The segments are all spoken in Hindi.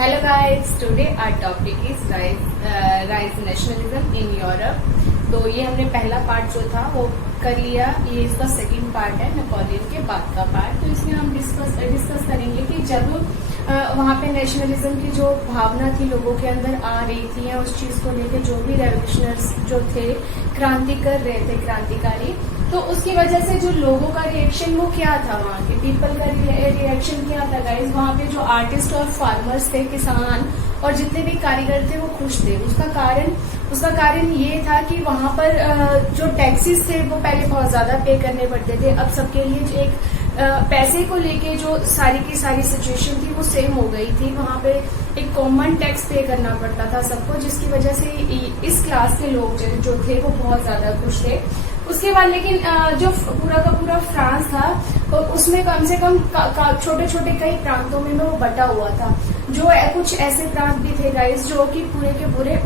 Hello guys, today our topic is rise nationalism in Europe। तो ये हमने पहला पार्ट जो था वो कर लिया, ये इसका सेकंड पार्ट है नेपोलियन के बाद का पार्ट। तो इसमें हम डिस्कस करेंगे कि जब वहाँ पे नेशनलिज्म की जो भावना थी लोगों के अंदर आ रही थी या उस चीज को लेकर जो भी रेवोल्यूशनर्स जो थे क्रांति कर रहे थे, क्रांतिकारी, तो उसकी वजह से जो लोगों का रिएक्शन वो क्या था, वहाँ के पीपल का रिएक्शन क्या था गाइज। वहाँ पे जो आर्टिस्ट और फार्मर्स थे, किसान और जितने भी कारीगर थे वो खुश थे। उसका कारण ये था कि वहाँ पर जो टैक्सेस थे वो पहले बहुत ज्यादा पे करने पड़ते थे। अब सबके लिए जो एक पैसे को लेके जो सारी की सारी सिचुएशन थी वो सेम हो गई थी। वहाँ पे एक कॉमन टैक्स पे करना पड़ता था सबको, जिसकी वजह से इस क्लास के लोग जो थे वो बहुत ज्यादा खुश थे। उसके बाद लेकिन जो पूरा का पूरा फ्रांस था उसमें कम से कम छोटे छोटे कई प्रांतों में वो बटा हुआ था। जो कुछ ऐसे प्रांत भी थे गाइस जो कि पूरे के पूरे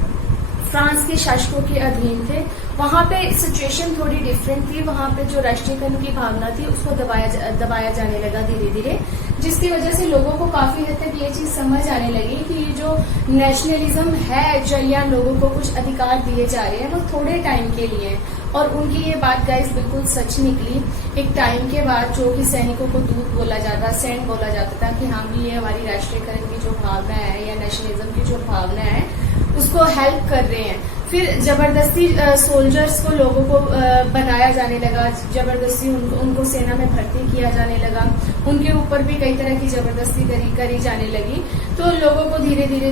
फ्रांस के शासकों के अधीन थे। वहां पे सिचुएशन थोड़ी डिफरेंट थी। वहां पे जो राष्ट्रीयकरण की भावना थी उसको दबाया जाने लगा धीरे धीरे, जिसकी वजह से लोगों को काफी हद तक ये चीज समझ आने लगी कि ये जो नेशनलिज्म है, जो या लोगों को कुछ अधिकार दिए जा रहे हैं वो थोड़े टाइम के लिए है। और उनकी ये बात गाइस बिल्कुल सच निकली। एक टाइम के बाद जो कि सैनिकों को दूत बोला जाता, सैन्य बोला जाता था कि हाँ भी ये हमारी राष्ट्रीयकरण की जो भावना है या नेशनलिज्म की जो भावना है उसको हेल्प कर रहे हैं। फिर जबरदस्ती सोल्जर्स को लोगों को बनाया जाने लगा, जबरदस्ती उनको सेना में भर्ती किया जाने लगा, उनके ऊपर भी कई तरह की जबरदस्ती करी जाने लगी। तो लोगों को धीरे धीरे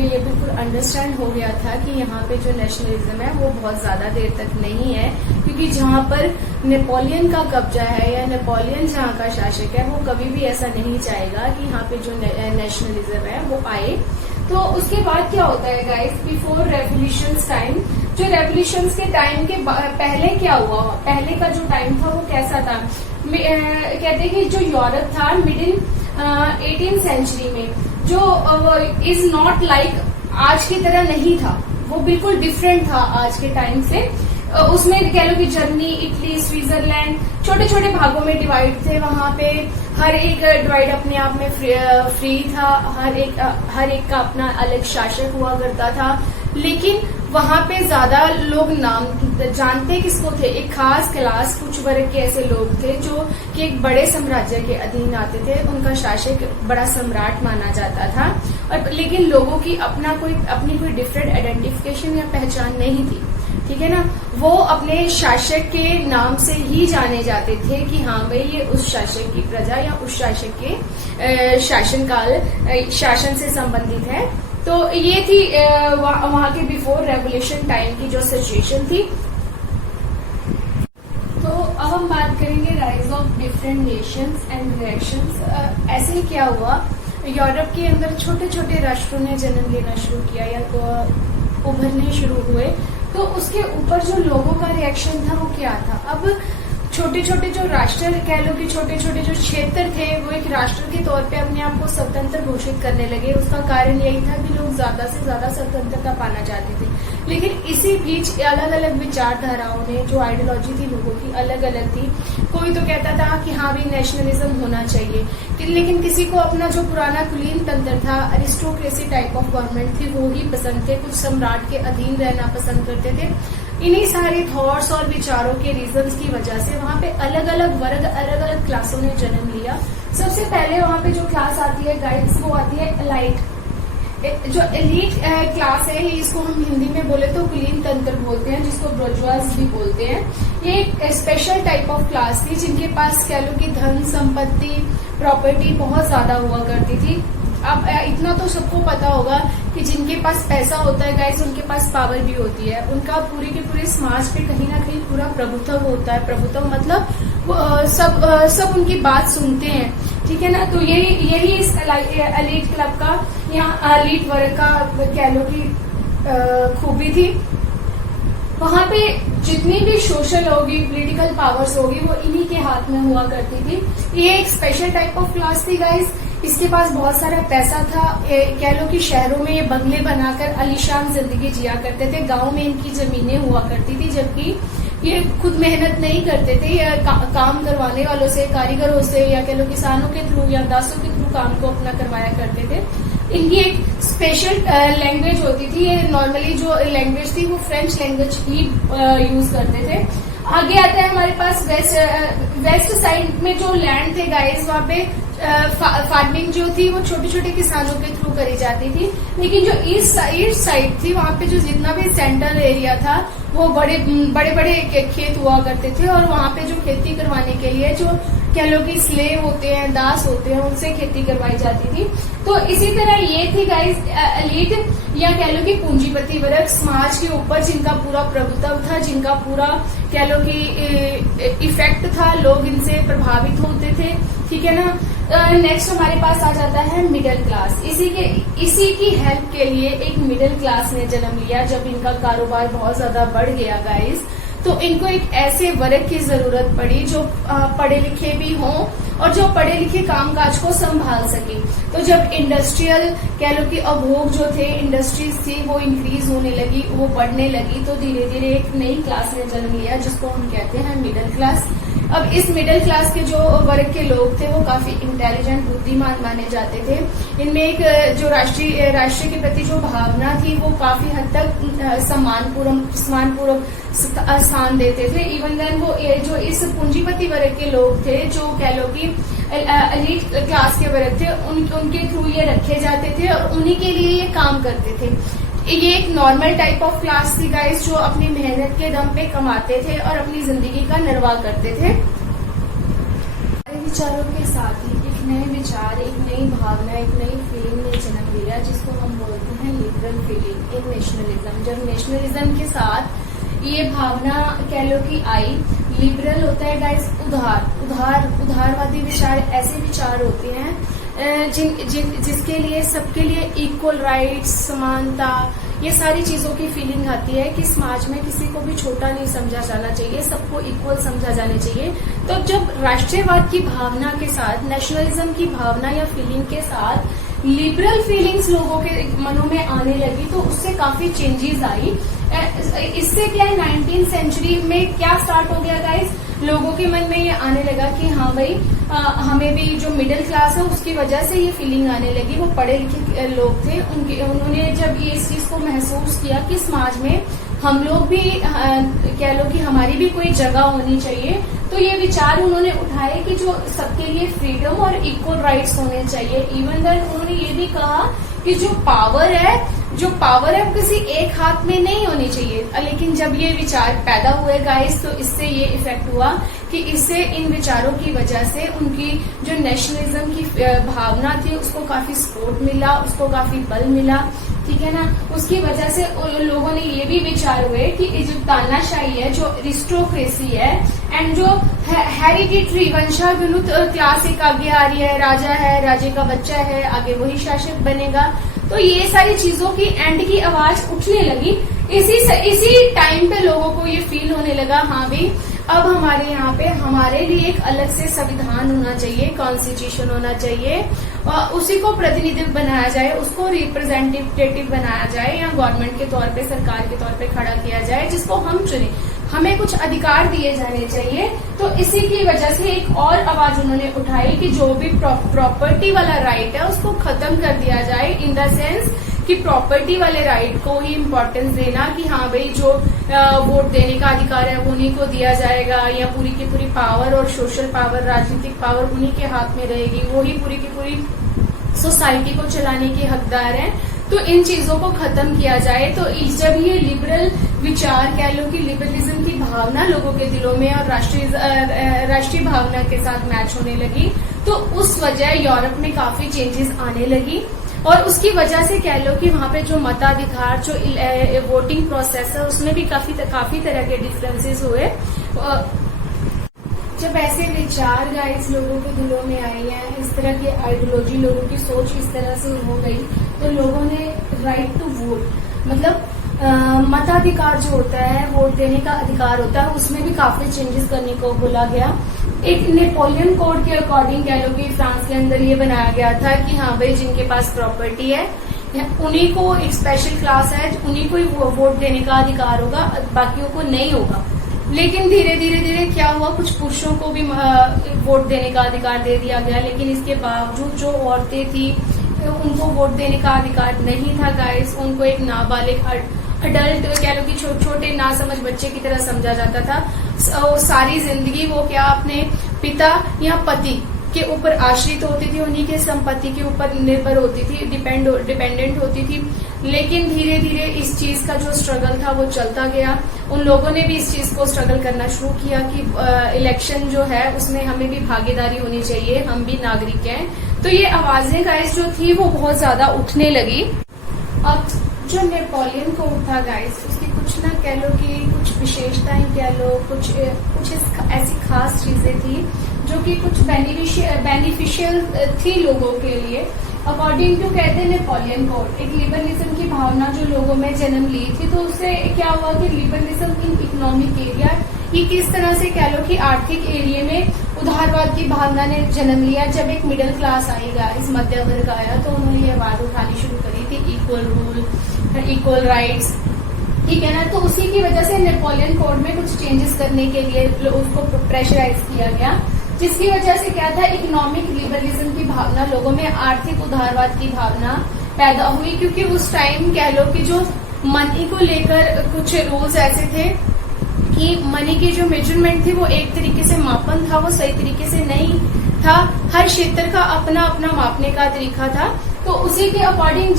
ये बिल्कुल अंडरस्टैंड हो गया था कि यहाँ पे जो नेशनलिज्म है वो बहुत ज्यादा देर तक नहीं है, क्योंकि जहाँ पर नेपोलियन का कब्जा है या नेपोलियन जहाँ का शासक है वो कभी भी ऐसा नहीं चाहेगा कि यहाँ पे जो नेशनलिज्म है वो आए। तो उसके बाद क्या होता है गाइस, बिफोर रेवोल्यूशंस टाइम, जो रेवोल्यूशंस के टाइम के पहले क्या हुआ, पहले का जो टाइम था वो कैसा था। कहते हैं कि जो यूरोप था मिडिल 18th सेंचुरी में, जो इज नॉट लाइक आज की तरह नहीं था, वो बिल्कुल डिफरेंट था आज के टाइम से। उसमें कह लो कि जर्मनी, इटली, स्विट्जरलैंड छोटे छोटे भागों में डिवाइड थे। वहां पे हर एक डिवाइड अपने आप में फ्री था, हर एक का अपना अलग शासक हुआ करता था। लेकिन वहां पे ज्यादा लोग नाम जानते किसको थे, एक खास क्लास, कुछ वर्ग के ऐसे लोग थे जो कि एक बड़े साम्राज्य के अधीन आते थे। उनका शासक बड़ा सम्राट माना जाता था, और लेकिन लोगों की अपनी कोई डिफरेंट आइडेंटिफिकेशन या पहचान नहीं थी, ठीक है ना। वो अपने शासक के नाम से ही जाने जाते थे कि हाँ भाई ये उस शासक की प्रजा या उस शासक के शासन से संबंधित है। तो ये थी वहां के बिफोर रेवोल्यूशन टाइम की जो सिचुएशन थी। तो अब हम बात करेंगे rise of different Nations and reactions. ऐसे क्या हुआ, यूरोप के अंदर छोटे छोटे राष्ट्रों ने जन्म लेना शुरू किया या तो उभरने शुरू हुए। तो उसके ऊपर जो लोगों का रिएक्शन था वो क्या था। अब छोटे छोटे जो राष्ट्र, कह लो कि छोटे छोटे जो क्षेत्र थे वो एक राष्ट्र के तौर पे अपने आप को स्वतंत्र घोषित करने लगे। उसका कारण यही था कि लोग ज्यादा से ज्यादा स्वतंत्रता पाना चाहते थे। लेकिन इसी बीच अलग अलग विचारधाराओं ने, जो आइडियोलॉजी थी लोगों की अलग अलग थी। कोई तो कहता था कि हाँ भी नेशनलिज्म होना चाहिए, लेकिन किसी को अपना जो पुराना कुलीन तंत्र था, अरिस्टोक्रेसी टाइप ऑफ गवर्नमेंट थी, वो ही पसंद थे। कुछ सम्राट के अधीन रहना पसंद करते थे। इन्हीं सारे थॉट्स और विचारों के रीजंस की वजह से वहां पे अलग अलग वर्ग, अलग अलग क्लासों ने जन्म लिया। सबसे पहले वहां पे जो क्लास आती है गाइड्स, वो आती है एलाइट। जो एलीट क्लास है, इसको हम हिंदी में बोले तो कुलीन तंत्र बोलते हैं, जिसको ब्रोजवाज भी बोलते हैं। ये एक स्पेशल टाइप ऑफ क्लास थी जिनके पास कह लो कि धन संपत्ति, प्रॉपर्टी बहुत ज्यादा हुआ करती थी। अब इतना तो सबको पता होगा कि जिनके पास पैसा होता है गाइस, उनके पास पावर भी होती है। उनका पूरे के पूरे समाज पे कहीं ना कहीं पूरा प्रभुत्व होता है। प्रभुत्व मतलब सब उनकी बात सुनते हैं, ठीक है ना। तो यही इस एलीट क्लब का या एलीट वर्ग का कह लो कि खूबी थी। वहां पे जितनी भी सोशल होगी, पॉलिटिकल पावर्स होगी, वो इन्हीं के हाथ में हुआ करती थी। ये एक स्पेशल टाइप ऑफ क्लास थी गाइस। इसके पास बहुत सारा पैसा था। कह लो कि शहरों में ये बंगले बनाकर आलीशान जिंदगी जिया करते थे। गांव में इनकी जमीनें हुआ करती थी, जबकि ये खुद मेहनत नहीं करते थे। या काम करवाने वालों से, कारीगरों से, या कह लो किसानों के थ्रू या दासों के थ्रू काम को अपना करवाया करते थे। इनकी एक स्पेशल लैंग्वेज होती थी। ये नॉर्मली जो लैंग्वेज थी वो फ्रेंच लैंग्वेज ही यूज करते थे। आगे आता है हमारे पास वेस्ट साइड में जो लैंड थे गाइस, वहाँ पे फार्मिंग जो थी वो छोटे छोटे किसानों के थ्रू करी जाती थी। लेकिन जो ईस्ट साइड थी वहाँ पे जो जितना भी सेंट्रल एरिया था वो बड़े बड़े खेत हुआ करते थे, और वहाँ पे जो खेती करवाने के लिए जो कह लो कि स्लेव होते हैं, दास होते हैं, उनसे खेती करवाई जाती थी। तो इसी तरह ये थी गाइस एलीट या कह लो कि पूंजीपति वर्ग, समाज के ऊपर जिनका पूरा प्रभुत्व था, जिनका पूरा कह लो कि इफेक्ट था, लोग इनसे प्रभावित होते थे। ठीक है ना। नेक्स्ट हमारे पास आ जाता है मिडिल क्लास। इसी की हेल्प के लिए एक मिडिल क्लास ने जन्म लिया। जब इनका कारोबार बहुत ज्यादा बढ़ गया गाइस, तो इनको एक ऐसे वर्ग की जरूरत पड़ी जो पढ़े लिखे भी हों और जो पढ़े लिखे कामकाज को संभाल सके। तो जब इंडस्ट्रियल कह लो कि अभोग जो थे, इंडस्ट्रीज थी, वो इंक्रीज होने लगी, वो बढ़ने लगी, तो धीरे धीरे एक नई क्लास ने जन्म लिया जिसको हम कहते हैं मिडिल क्लास। अब इस मिडिल क्लास के जो वर्ग के लोग थे वो काफी इंटेलिजेंट, बुद्धिमान माने जाते थे। इनमें एक जो राष्ट्र के प्रति जो भावना थी वो काफी हद तक सम्मानपूर्वक स्थान देते थे। इवन देन वो जो इस पूंजीपति वर्ग के लोग थे, जो कह लो कि एलीट क्लास के वर्ग थे, उनके थ्रू ये रखे जाते थे और उन्हीं के लिए ये काम करते थे। ये एक नॉर्मल टाइप ऑफ क्लास थी गाइस, जो अपनी मेहनत के दम पे कमाते थे और अपनी जिंदगी का निर्वाह करते थे। विचारों के साथ ही एक नए विचार, एक नई भावना, एक नई फीलिंग ने जन्म लिया जिसको हम बोलते हैं लिबरल फीलिंग इन नेशनलिज्म। जब नेशनलिज्म के साथ ये भावना कह लो कि आई, लिबरल होता है गाइस उदारवादी विचार ऐसे विचार होते हैं जिसके लिए सबके लिए इक्वल राइट्स, समानता, ये सारी चीजों की फीलिंग आती है कि समाज में किसी को भी छोटा नहीं समझा जाना चाहिए, सबको इक्वल समझा जाना चाहिए। तो जब राष्ट्रीयवाद की भावना के साथ, नेशनलिज्म की भावना या फीलिंग के साथ लिबरल फीलिंग्स लोगों के मनों में आने लगी, तो उससे काफी चेंजेस आई। इससे क्या है, 19th सेंचुरी में क्या स्टार्ट हो गया गाइस, लोगों के मन में ये आने लगा कि हाँ भाई हमें भी जो मिडिल क्लास है उसकी वजह से ये फीलिंग आने लगी। वो पढ़े लिखे लोग थे, उन्होंने जब ये इस चीज को महसूस किया कि समाज में हम लोग भी कह लो कि हमारी भी कोई जगह होनी चाहिए, तो ये विचार उन्होंने उठाए कि जो सबके लिए फ्रीडम और इक्वल राइट्स होने चाहिए। इवन देन उन्होंने ये भी कहा कि जो पावर है वो किसी एक हाथ में नहीं होनी चाहिए। लेकिन जब ये विचार पैदा हुए गाइस, तो इससे ये इफेक्ट हुआ कि इससे इन विचारों की वजह से उनकी जो नेशनलिज्म की भावना थी उसको काफी सपोर्ट मिला, उसको काफी बल मिला। ठीक है ना। उसकी वजह से लोगों ने ये भी विचार हुए कि जो तानाशाही है, जो एरिस्टोक्रेसी है एंड जो हेरिडिटरी वंशानुगत क्लास एक आगे आ रही है, राजा है, राजे का बच्चा है, आगे वही शासक बनेगा, तो ये सारी चीजों की एंड की आवाज उठने लगी। इसी टाइम पे लोगों को ये फील होने लगा, हाँ भी अब हमारे यहाँ पे हमारे लिए एक अलग से संविधान होना चाहिए, कॉन्स्टिट्यूशन होना चाहिए, और उसी को प्रतिनिधित्व बनाया जाए, उसको रिप्रेजेंटेटिव बनाया जाए या गवर्नमेंट के तौर पे, सरकार के तौर पे खड़ा किया जाए, जिसको हम चुने, हमें कुछ अधिकार दिए जाने चाहिए। तो इसी की वजह से एक और आवाज उन्होंने उठाई कि जो भी प्रॉपर्टी वाला राइट है उसको खत्म कर दिया जाए, इन द सेंस कि प्रॉपर्टी वाले राइट को ही इम्पोर्टेंस देना कि हाँ भाई जो वोट देने का अधिकार है उन्हीं को दिया जाएगा, या पूरी की पूरी पावर और सोशल पावर, राजनीतिक पावर उन्हीं के हाथ में रहेगी, वो ही पूरी की पूरी सोसाइटी को चलाने के हकदार हैं। तो इन चीजों को खत्म किया जाए। तो जब ये लिबरल विचार कह लो कि लिबरलिज्म की भावना लोगों के दिलों में और राष्ट्रीय भावना के साथ मैच होने लगी, तो उस वजह यूरोप में काफी चेंजेस आने लगी। और उसकी वजह से कह लो कि वहाँ पे जो मताधिकार, जो वोटिंग प्रोसेस है, उसमें भी काफी तरह के डिफरेंसेस हुए। जब ऐसे विचार गाइस लोगों के दिलों में आए हैं, इस तरह की आइडियोलॉजी, लोगों की सोच इस तरह से हो गई, तो लोगों ने राइट टू वोट, मतलब मताधिकार जो होता है, वोट देने का अधिकार होता है, उसमें भी काफी चेंजेस करने को बोला गया। एक नेपोलियन कोड के अकॉर्डिंग कह लो कि फ्रांस के अंदर ये बनाया गया था कि हाँ भाई जिनके पास प्रॉपर्टी है उन्हीं को, एक स्पेशल क्लास है, उन्हीं को ही वोट देने का अधिकार होगा, बाकियों को नहीं होगा। लेकिन धीरे धीरे क्या हुआ, कुछ पुरुषों को भी वोट देने का अधिकार दे दिया गया, लेकिन इसके बावजूद जो औरतें थी उनको वोट देने का अधिकार नहीं था गाइस। उनको एक नाबालिग अडल्ट कह लो कि छोटे नासमझ बच्चे की तरह समझा जाता था। सारी जिंदगी वो क्या अपने पिता या पति के ऊपर आश्रित होती थी, उन्हीं के संपत्ति के ऊपर निर्भर होती थी, डिपेंडेंट होती थी। लेकिन धीरे धीरे इस चीज का जो स्ट्रगल था वो चलता गया। उन लोगों ने भी इस चीज को स्ट्रगल करना शुरू किया कि इलेक्शन जो है उसमें हमें भी भागीदारी होनी चाहिए, हम भी नागरिक हैं। तो ये आवाजें गाइस जो थी वो बहुत ज्यादा उठने लगी। अब जो नेपोलियन कोड था गाइस, उसकी कुछ ना कह लो कि कुछ विशेषताएं कह लो, कुछ ऐसी खास चीजें थी जो कि कुछ बेनिफिशियल थी लोगों के लिए। अकॉर्डिंग टू कहते हैं नेपोलियन कोड एक लिबरलिज्म की भावना जो लोगों में जन्म ली थी। तो उससे क्या हुआ कि लिबरलिज्म इन इकोनॉमिक एरिया, ये किस तरह से कह लो कि आर्थिक एरिया में उदारवाद की भावना ने जन्म लिया। जब एक मिडिल क्लास आएगा, इस मध्य वर्ग आया, तो उन्होंने ये आवाज उठानी शुरू करी थी इक्वल रूल, इक्वल राइट्स, ठीक है ना। तो उसी की वजह से नेपोलियन कोड में कुछ चेंजेस करने के लिए उसको प्रेशराइज किया गया, जिसकी वजह से क्या था, इकोनॉमिक लिबरलिज्म की भावना लोगों में, आर्थिक उदारवाद की भावना पैदा हुई। क्योंकि उस टाइम कह लो कि जो मनी को लेकर कुछ रूल्स ऐसे थे कि मनी की जो मेजरमेंट थी वो एक तरीके से मापन था, वो सही तरीके से नहीं था। हर क्षेत्र का अपना अपना मापने का तरीका था। तो उसी के अकॉर्डिंग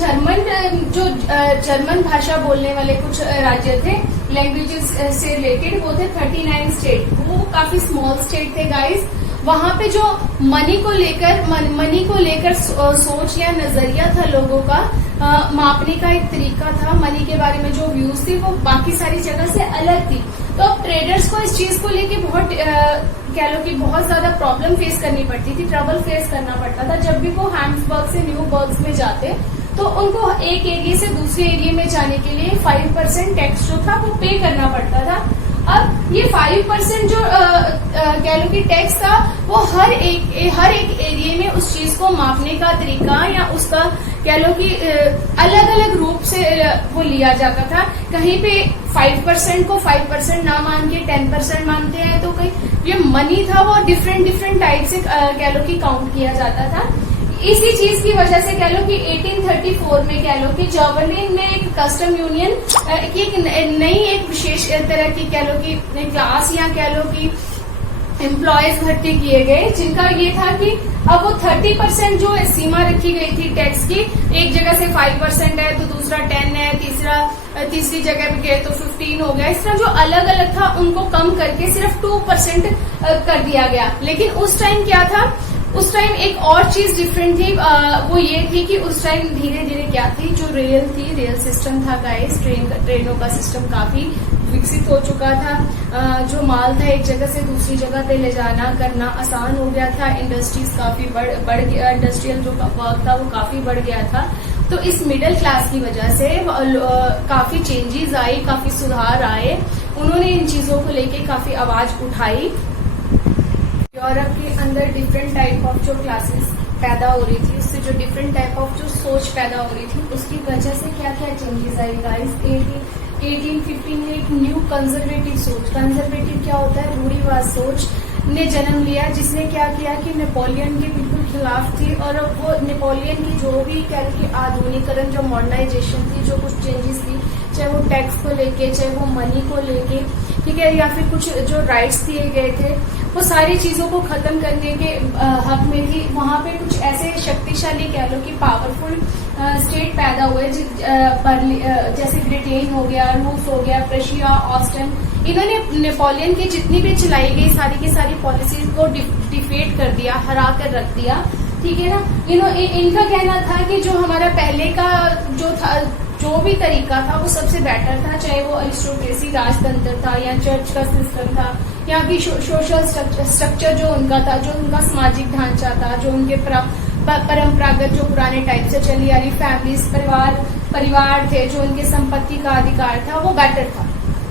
जर्मन भाषा बोलने वाले कुछ राज्य थे, लैंग्वेजेस से रिलेटेड, वो थे 39 स्टेट। वो काफी स्मॉल स्टेट थे गाइस। वहां पे जो मनी को लेकर सोच या नजरिया था लोगों का, मापने का एक तरीका था, मनी के बारे में जो व्यूज थी वो बाकी सारी जगह से अलग थी। तो अब ट्रेडर्स को इस चीज को लेके बहुत कह लो कि बहुत ज्यादा प्रॉब्लम फेस करनी पड़ती थी, ट्रबल फेस करना पड़ता था। जब भी वो हैम्सबर्ग से न्यूबर्ग में जाते तो उनको एक एरिया से दूसरे एरिया में जाने के लिए 5% टैक्स जो था वो पे करना पड़ता था। अब ये 5% जो कह लो कि टैक्स था वो हर एक एरिया में उस चीज को मापने का तरीका या उसका कह लो कि अलग अलग रूप से वो लिया जाता था। कहीं पे 5% को 5% ना मान के 10% मानते हैं, तो कहीं ये मनी था वो डिफरेंट टाइप से कह लो कि काउंट किया जाता था। इसी चीज की वजह से कह लो कि 1834 में कह लो कि जर्मनी में एक कस्टम यूनियन की एक विशेष तरह की कह लो कि क्लास या कह लो कि एम्प्लॉयज भर्ती किए गए, जिनका ये था कि अब वो 30% जो सीमा रखी गई थी टैक्स की, एक जगह से 5% है तो दूसरा 10 है, तीसरी जगह पे गए तो 15 हो गया। इस तरह जो अलग अलग था उनको कम करके सिर्फ 2% कर दिया गया। लेकिन उस टाइम क्या था, उस टाइम एक और चीज डिफरेंट थी, वो ये थी कि उस टाइम धीरे धीरे क्या थी, जो रेल सिस्टम था गाइस, ट्रेनों का सिस्टम काफी विकसित हो चुका था। जो माल था एक जगह से दूसरी जगह पे ले जाना करना आसान हो गया था। इंडस्ट्रीज काफी बढ़ गया, इंडस्ट्रियल जो वर्क था वो काफी बढ़ गया था। तो इस मिडिल क्लास की वजह से काफी चेंजेस आई, काफी सुधार आए। उन्होंने इन चीजों को लेके काफी आवाज उठाई। यूरोप के अंदर डिफरेंट टाइप ऑफ जो क्लासेस पैदा हो रही थी, उससे जो डिफरेंट टाइप ऑफ जो सोच पैदा हो रही थी, उसकी वजह से क्या क्या चेंजेस आई गाइस। 1815 में एक न्यू कंजर्वेटिव सोच, कंजर्वेटिव क्या होता है, रूढ़िवाद सोच ने जन्म लिया, जिसने क्या किया कि नेपोलियन के बिल्कुल खिलाफ थी। और वो नेपोलियन की जो भी कह कि आधुनिकरण, जो मॉडर्नाइजेशन थी, जो कुछ चेंजेस थी, चाहे वो टैक्स को लेके, चाहे वो मनी को लेके, ठीक है, या फिर कुछ जो राइट्स दिए गए थे, वो सारी चीजों को खत्म करने के हक में थी। वहां पे कुछ ऐसे शक्तिशाली कह लो कि पावरफुल स्टेट पैदा हुए, जैसे ब्रिटेन हो गया, रूस हो गया, रशिया, ऑस्ट्रिया। इन्होंने नेपोलियन की जितनी भी चलाई गई सारी की सारी पॉलिसीज को डिफेट कर दिया, हरा कर रख दिया, ठीक है ना। इनका कहना था कि जो हमारा पहले का जो भी तरीका था वो सबसे बेटर था, चाहे वो अरिस्टोक्रेसी राजतंत्र था या चर्च का सिस्टम था, या कि सोशल स्ट्रक्चर जो उनका था, जो उनका सामाजिक ढांचा था, जो उनके परंपरागत जो पुराने टाइप से चली आ रही फैमिलीज, परिवार थे, जो उनके संपत्ति का अधिकार था, वो बेटर था,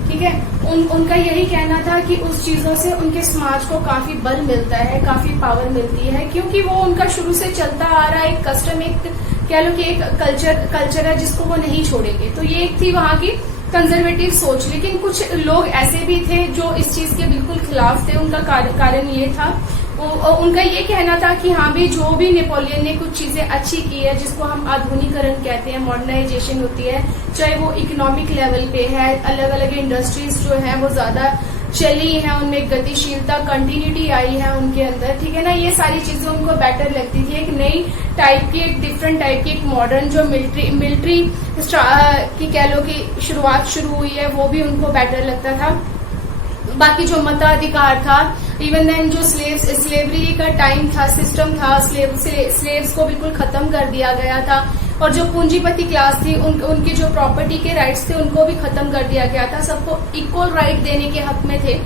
ठीक है। उनका यही कहना था कि उस चीजों से उनके समाज को काफी बल मिलता है, काफी पावर मिलती है, क्योंकि वो उनका शुरू से चलता आ रहा है एक कस्टम, एक कह लो कि एक कल्चर है जिसको वो नहीं छोड़ेंगे। तो ये एक थी वहां की कंजर्वेटिव सोच। लेकिन कुछ लोग ऐसे भी थे जो इस चीज के बिल्कुल खिलाफ थे। उनका कारण ये था उनका ये कहना था कि हाँ भी जो भी नेपोलियन ने कुछ चीजें अच्छी की है, जिसको हम आधुनिकरण कहते हैं, मॉडर्नाइजेशन होती है, चाहे वो इकोनॉमिक लेवल पे है, अलग अलग इंडस्ट्रीज जो है वो ज्यादा चली है, उनमें गतिशीलता, कंटिन्यूटी आई है उनके अंदर, ठीक है ना। ये सारी चीजें उनको बेटर लगती थी। एक नई टाइप की, एक डिफरेंट टाइप की, एक मॉडर्न जो मिलिट्री की कह लो कि शुरुआत शुरू हुई है, वो भी उनको बेटर लगता था। बाकी जो मताधिकार था, इवन देन जो स्लेवरी का टाइम था, सिस्टम था, स्लेव्स को बिल्कुल खत्म कर दिया गया था, और जो पूंजीपति क्लास थी उनके जो प्रॉपर्टी के राइट्स थे उनको भी खत्म कर दिया गया था, सबको इक्वल राइट देने के हक में थे।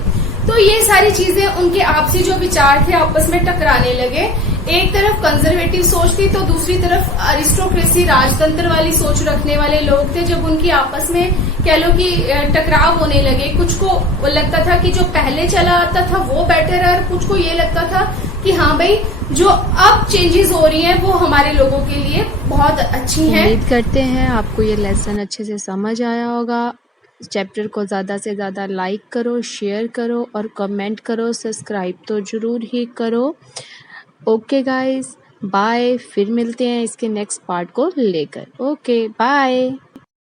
तो ये सारी चीजें उनके आपसी जो विचार थे आपस में टकराने लगे। एक तरफ कंजर्वेटिव सोच थी तो दूसरी तरफ अरिस्टोक्रेसी, राजतंत्र वाली सोच रखने वाले लोग थे। जब उनकी आपस में कह लो कि टकराव होने लगे, कुछ को लगता था कि जो पहले चला आता था वो बेटर है, और कुछ को ये लगता था कि हाँ भाई जो अब चेंजेस हो रही हैं वो हमारे लोगों के लिए बहुत अच्छी हैं। उम्मीद करते हैं आपको ये लेसन अच्छे से समझ आया होगा। चैप्टर को ज़्यादा से ज़्यादा लाइक करो, शेयर करो और कमेंट करो, सब्सक्राइब तो ज़रूर ही करो। Okay guys, bye. फिर मिलते हैं इसके नेक्स्ट पार्ट को लेकर। Okay bye.